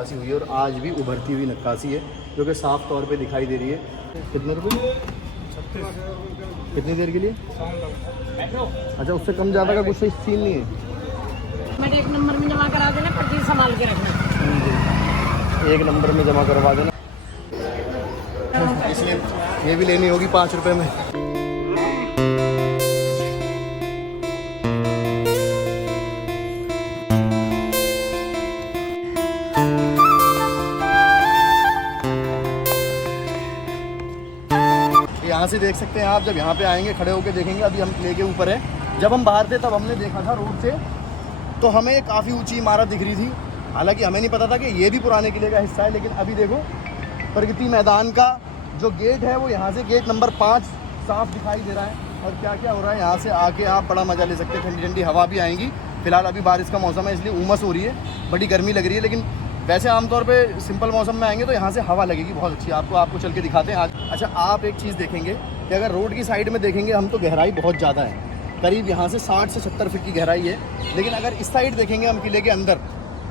नक्काशी हुई है और आज भी उभरती हुई नक्काशी है जो कि साफ तौर पे दिखाई दे रही है। कितने रुपये? 36। कितनी देर के लिए? अच्छा, उससे कम ज़्यादा का कुछ सीन नहीं है। मैं 1 नंबर में जमा करा देना, पर्ची संभाल के रखना। 1 नंबर में जमा करवा देना। इसलिए ये भी लेनी होगी 5 रुपये में। यहाँ से देख सकते हैं आप, जब यहाँ पे आएंगे खड़े होके देखेंगे, अभी हम किले के ऊपर है। जब हम बाहर थे तब हमने देखा था रोड से, तो हमें काफ़ी ऊंची इमारत दिख रही थी। हालांकि हमें नहीं पता था कि ये भी पुराने किले का हिस्सा है। लेकिन अभी देखो, प्रगति मैदान का जो गेट है वो यहाँ से गेट नंबर 5 साफ दिखाई दे रहा है। और क्या क्या हो रहा है, यहाँ से आके आप बड़ा मज़ा ले सकते हैं। ठंडी ठंडी हवा भी आएंगी। फिलहाल अभी बारिश का मौसम है, इसलिए उमस हो रही है, बड़ी गर्मी लग रही है। लेकिन वैसे आमतौर पे सिंपल मौसम में आएंगे तो यहाँ से हवा लगेगी बहुत अच्छी। आपको चल के दिखाते हैं आज। अच्छा, आप एक चीज़ देखेंगे कि अगर रोड की साइड में देखेंगे हम, तो गहराई बहुत ज़्यादा है, करीब यहाँ से 60 से 70 फीट की गहराई है। लेकिन अगर इस साइड देखेंगे हम किले के अंदर,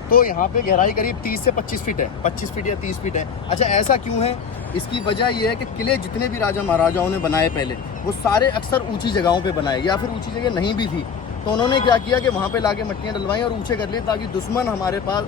तो यहाँ पे गहराई करीब 30 से 25 फीट है, 25 फीट या 30 फीट है। अच्छा, ऐसा क्यों है? इसकी वजह ये है कि किले जितने भी राजा महाराजाओं ने बनाए पहले, वो सारे अक्सर ऊँची जगहों पर बनाए, या फिर ऊँची जगह नहीं भी थी तो उन्होंने क्या किया कि वहाँ पर ला के मट्टियाँ डलवाई और ऊँचे कर लिए, ताकि दुश्मन हमारे पास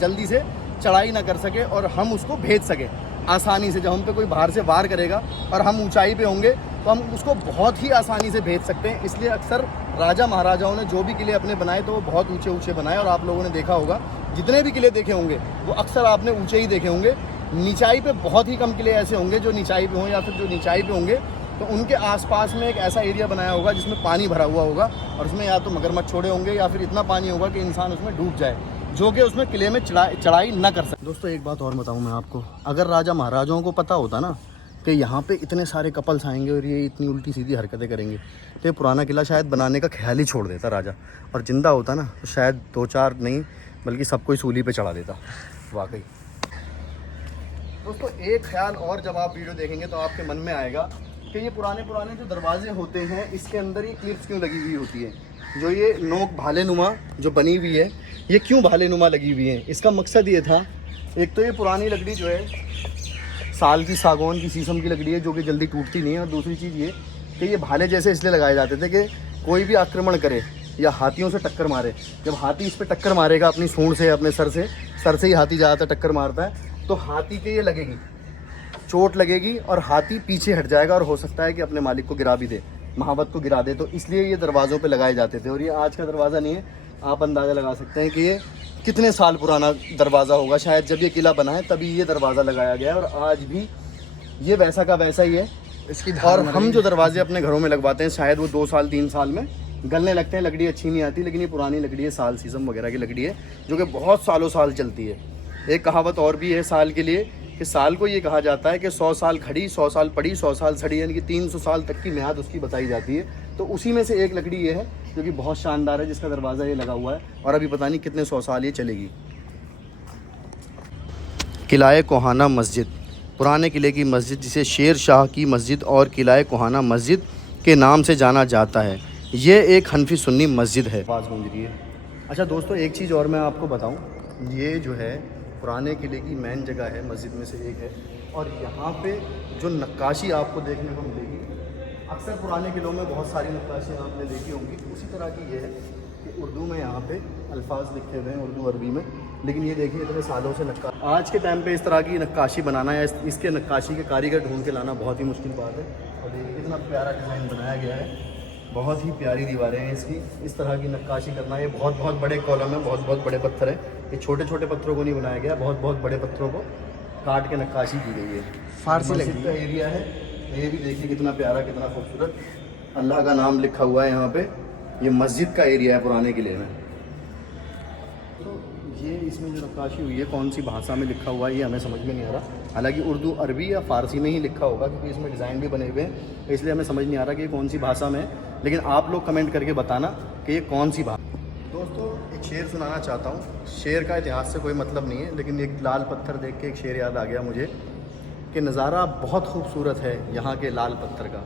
जल्दी से चढ़ाई ना कर सके और हम उसको भेज सके आसानी से। जब हम पे कोई बाहर से वार करेगा और हम ऊंचाई पे होंगे तो हम उसको बहुत ही आसानी से भेज सकते हैं। इसलिए अक्सर राजा महाराजाओं ने जो भी किले अपने बनाए तो वो बहुत ऊंचे ऊंचे बनाए। और आप लोगों ने देखा होगा, जितने भी किले देखे होंगे वो अक्सर आपने ऊंचे ही देखे होंगे। नीचाई पे बहुत ही कम किले ऐसे होंगे जो नीचाई पे हों, या फिर जो नीचाई पे होंगे तो उनके आसपास में एक ऐसा एरिया बनाया होगा जिसमें पानी भरा हुआ होगा, और उसमें या तो मगरमच्छ छोड़े होंगे या फिर इतना पानी होगा कि इंसान उसमें डूब जाए, जो कि उसमें किले में चढ़ाई ना कर सके। दोस्तों, एक बात और बताऊं मैं आपको, अगर राजा महाराजाओं को पता होता ना कि यहाँ पे इतने सारे कपल्स आएंगे और ये इतनी उल्टी सीधी हरकतें करेंगे, तो ये पुराना किला शायद बनाने का ख्याल ही छोड़ देता राजा। और जिंदा होता ना तो शायद 2-4 नहीं बल्कि सबको ही सूली पे चढ़ा देता। वाकई दोस्तों, एक ख्याल और, जब आप वीडियो देखेंगे तो आपके मन में आएगा कि ये पुराने जो दरवाजे होते हैं, इसके अंदर ये क्लिप्स क्यों लगी हुई होती है। जो ये नोक भालेनुमा जो बनी हुई है, ये क्यों भालेनुमा लगी हुई है? इसका मकसद ये था, एक तो ये पुरानी लकड़ी जो है साल की, सागौन की, शीशम की लकड़ी है जो कि जल्दी टूटती नहीं है। और दूसरी चीज़ ये कि ये भाले जैसे इसलिए लगाए जाते थे कि कोई भी आक्रमण करे या हाथियों से टक्कर मारे, जब हाथी इस पर टक्कर मारेगा अपनी सूंड से, अपने सर से ही हाथी ज़्यादातर टक्कर मारता है, तो हाथी के ये लगेगी, चोट लगेगी और हाथी पीछे हट जाएगा और हो सकता है कि अपने मालिक को गिरा भी दे, महावत को गिरा दे। तो इसलिए ये दरवाज़ों पे लगाए जाते थे। और ये आज का दरवाज़ा नहीं है, आप अंदाज़ा लगा सकते हैं कि ये कितने साल पुराना दरवाज़ा होगा। शायद जब ये किला बना है तभी ये दरवाज़ा लगाया गया है, और आज भी ये वैसा का वैसा ही है। इसकी और हम जो दरवाजे अपने घरों में लगवाते हैं, शायद वो 2 साल 3 साल में गलने लगते हैं, लकड़ी अच्छी नहीं आती। लेकिन ये पुरानी लकड़ी है, साल, शीशम वगैरह की लकड़ी है, जो कि बहुत सालों साल चलती है। एक कहावत और भी है साल के लिए, कि साल को ये कहा जाता है कि 100 साल खड़ी, 100 साल पड़ी, 100 साल सड़ी, यानी कि 300 साल तक की म्याद उसकी बताई जाती है। तो उसी में से एक लकड़ी ये है जो कि बहुत शानदार है, जिसका दरवाज़ा ये लगा हुआ है, और अभी पता नहीं कितने 100 साल ये चलेगी। किलाए कोहाना मस्जिद, पुराने किले की मस्जिद, जिसे शेर शाह की मस्जिद और किलाए कोहाना मस्जिद के नाम से जाना जाता है। ये एक हनफी सुन्नी मस्जिद है। आवाज़ गूंज रही है। अच्छा दोस्तों, एक चीज़ और मैं आपको बताऊँ, ये जो है पुराने किले की मेन जगह है, मस्जिद में से एक है। और यहाँ पे जो नक्काशी आपको देखने को मिलेगी, अक्सर पुराने किलों में बहुत सारी नक्काशी आपने देखी होंगी, उसी तरह की ये है कि उर्दू में यहाँ पे अल्फाज लिखे हुए हैं, उर्दू अरबी में। लेकिन ये देखिए, इतने सालों से आज के टाइम पे इस तरह की नक्काशी बनाना या इसके नक्काशी के कारीगर ढूंढ के लाना बहुत ही मुश्किल बात है। और देखिए कितना प्यारा डिज़ाइन बनाया गया है, बहुत ही प्यारी दीवारें हैं इसकी। इस तरह की नक्काशी करना, ये बहुत बड़े कॉलम है, बहुत बड़े पत्थर है। ये छोटे छोटे पत्थरों को नहीं बनाया गया, बहुत बड़े पत्थरों को काट के नक्काशी की गई है। फारसी मस्जिद का एरिया है, ये भी देखिए कितना प्यारा, कितना खूबसूरत, अल्लाह का नाम लिखा हुआ है यहाँ पे। ये मस्जिद का एरिया है पुराने किले में। तो ये इसमें जो नक्काशी हुई है, कौन सी भाषा में लिखा हुआ है ये हमें समझ में नहीं आ रहा। हालांकि उर्दू, अरबी या फ़ारसी में ही लिखा होगा, क्योंकि इसमें डिज़ाइन भी बने हुए हैं, इसलिए हमें समझ नहीं आ रहा कि ये कौन सी भाषा में है। लेकिन आप लोग कमेंट करके बताना कि ये कौन सी भाषा। दोस्तों, एक शेर सुनाना चाहता हूँ। शेर का इतिहास से कोई मतलब नहीं है, लेकिन एक लाल पत्थर देख के एक शेर याद आ गया मुझे कि नज़ारा बहुत खूबसूरत है यहाँ के लाल पत्थर का,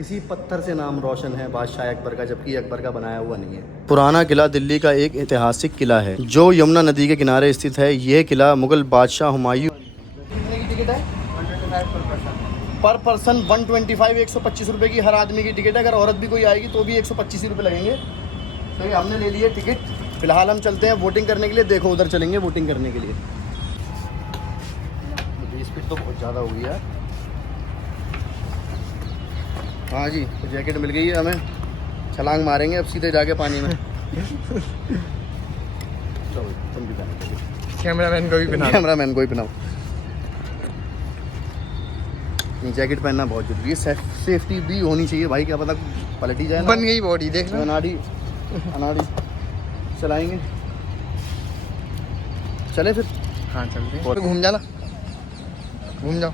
इसी पत्थर से नाम रोशन है बादशाह अकबर का, जबकि अकबर का बनाया हुआ नहीं है। पुराना किला दिल्ली का एक ऐतिहासिक किला है जो यमुना नदी के किनारे स्थित है। यह किला मुगल बादशाह हुमायूं। कितने की टिकट है? 125 पर पर्सन 125, 125 रुपये की हर आदमी की टिकट है। अगर औरत भी कोई आएगी तो भी 125 रुपये लगेंगे। तो ये हमने ले लिए टिकट। फिलहाल हम चलते हैं वोटिंग करने के लिए। देखो उधर चलेंगे वोटिंग करने के लिए। स्पीड तो बहुत ज़्यादा हो गई यार। हाँ जी, तो जैकेट मिल गई है हमें। छलांग मारेंगे अब सीधे जाके पानी में। चलो तुम भी पहनो। कैमरामैन को भी पहना। कैमरामैन को भी पहनाओ। जैकेट पहनना बहुत जरूरी है। सेफ्टी भी होनी चाहिए भाई, क्या पता पलट ही जाए ना। बन गई बॉडी, देख लो। अनाड़ी चलाएंगे। चले फिर। हाँ चलते हैं। घूम जाना, घूम जाओ।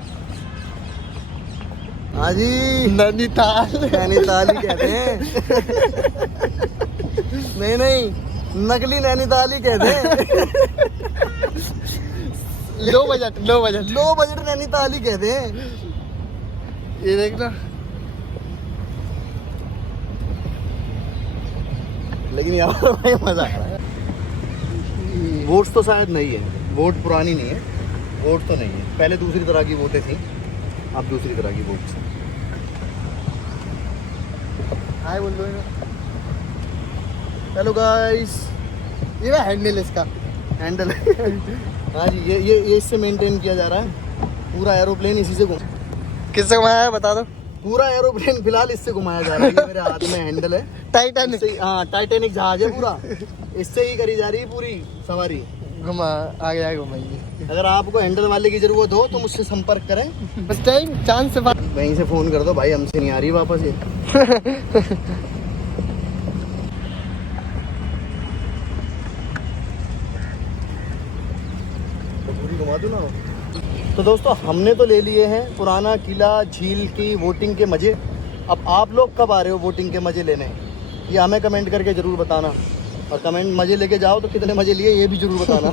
हाँ जी, नैनीताल। नैनीताल ही कहते हैं। नहीं, नकली नैनीताल ही कहते हैं। लो बजट नैनीताल ही कहते हैं। ये देख ना। लेकिन यहाँ पर भाई मजा आ रहा है। वोट्स तो शायद नहीं है, वोट पुरानी नहीं है, वोट तो नहीं है। पहले दूसरी तरह की वोटें थी, अब दूसरी तरह की वोट्स हैं। हाय बोल दो। Hello guys. ये ना हैंडल इसका। हैंडल। हाँ जी, ये इससे मेंटेन किया जा रहा है। पूरा एरोप्लेन इसी से घूम। किससे घुमाया है बता दो। पूरा एरोप्लेन फिलहाल इससे घुमाया जा रहा है। ये मेरे हाथ में हैंडल है। टाइटैनिक। हाँ, टाइटैनिक जहाज है पूरा। इससे ही करी जा रही है पूरी सवारी। घुमा आगे आगे घुमाएंगे। अगर आपको हैंडल वाले की जरूरत हो तो मुझसे संपर्क करें। बस टाइम चांद से बात। वहीं से फोन कर दो भाई, हमसे नहीं आ रही वापस ये। पूरी घुमा दूं ना। तो दोस्तों हमने तो ले लिए हैं पुराना किला, झील की वोटिंग के मज़े। अब आप लोग कब आ रहे हो वोटिंग के मज़े लेने, ये हमें कमेंट करके ज़रूर बताना। और कमेंट मज़े लेके जाओ तो कितने मज़े लिए ये भी ज़रूर बताना।